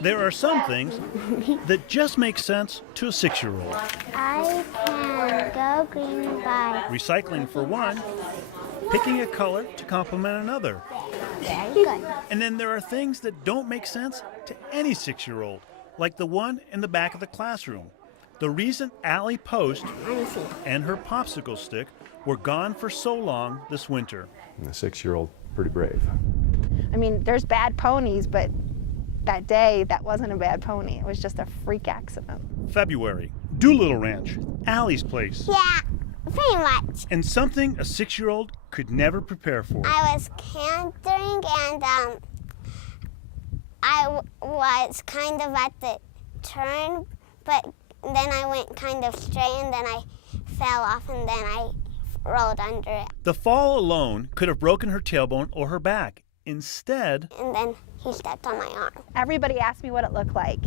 There are some things that just make sense to a 6-year-old. I can go green by. Recycling for one, picking a color to complement another. Very good. And then there are things that don't make sense to any 6-year-old, like the one in the back of the classroom. The reason Allie Post and her popsicle stick were gone for so long this winter. And the 6-year-old, pretty brave. I mean, there's bad ponies, but that day, that wasn't a bad pony. It was just a freak accident. February, Doolittle Ranch, Allie's place. Yeah, pretty much. And something a 6-year-old could never prepare for. I was cantering and I was kind of at the turn, but then I went kind of straight and then I fell off and then I rolled under it. The fall alone could have broken her tailbone or her back. Instead, And then he stepped on my arm. Everybody asked me what it looked like.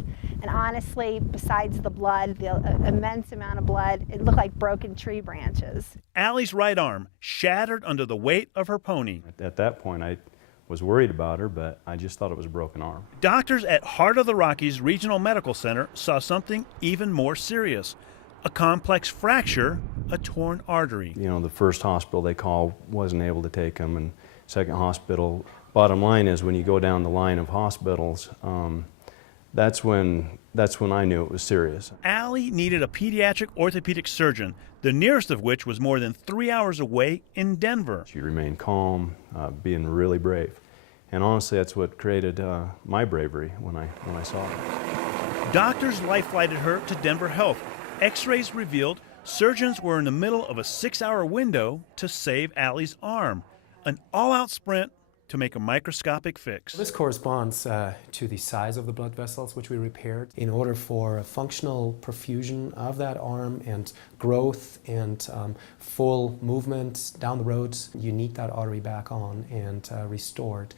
And honestly, besides the blood, the immense amount of blood, it looked like broken tree branches. Allie's right arm shattered under the weight of her pony. At that point, I was worried about her, but I just thought it was a broken arm. Doctors at Heart of the Rockies Regional Medical Center saw something even more serious. A complex fracture, a torn artery. You know, the first hospital they called wasn't able to take him, and second hospital. Bottom line is, when you go down the line of hospitals, that's when I knew it was serious. Allie needed a pediatric orthopedic surgeon, the nearest of which was more than 3 hours away in Denver. She remained calm, being really brave. And honestly, that's what created my bravery when I saw her. Doctors life-flighted her to Denver Health. X-rays revealed surgeons were in the middle of a 6-hour window to save Allie's arm. An all-out sprint to make a microscopic fix. This corresponds to the size of the blood vessels which we repaired. In order for a functional perfusion of that arm and growth and full movement down the road, you need that artery back on and restored.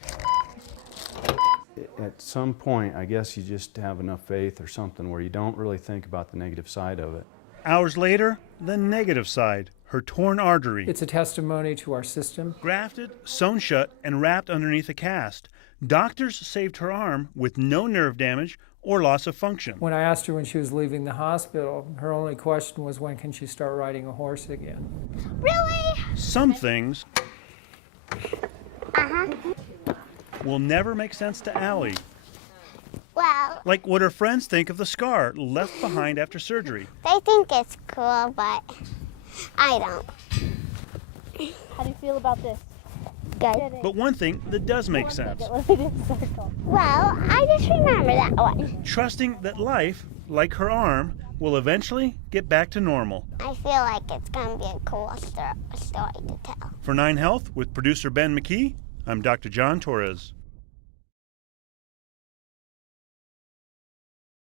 At some point, I guess you just have enough faith or something where you don't really think about the negative side of it. Hours later, the negative side, her torn artery. It's a testimony to our system. Grafted, sewn shut, and wrapped underneath a cast. Doctors saved her arm with no nerve damage or loss of function. When I asked her when she was leaving the hospital, her only question was, when can she start riding a horse again? Really? Some things will never make sense to Allie. Well, Like what her friends think of the scar left behind after surgery. they think it's cool, but I don't. How do you feel about this? Good. But one thing that does make sense, Let me do a circle. Well, I just remember that one. trusting that life, like her arm, will eventually get back to normal. I feel like it's going to be a cool story to tell. For 9 Health, with producer Ben McKee, I'm Dr. John Torres.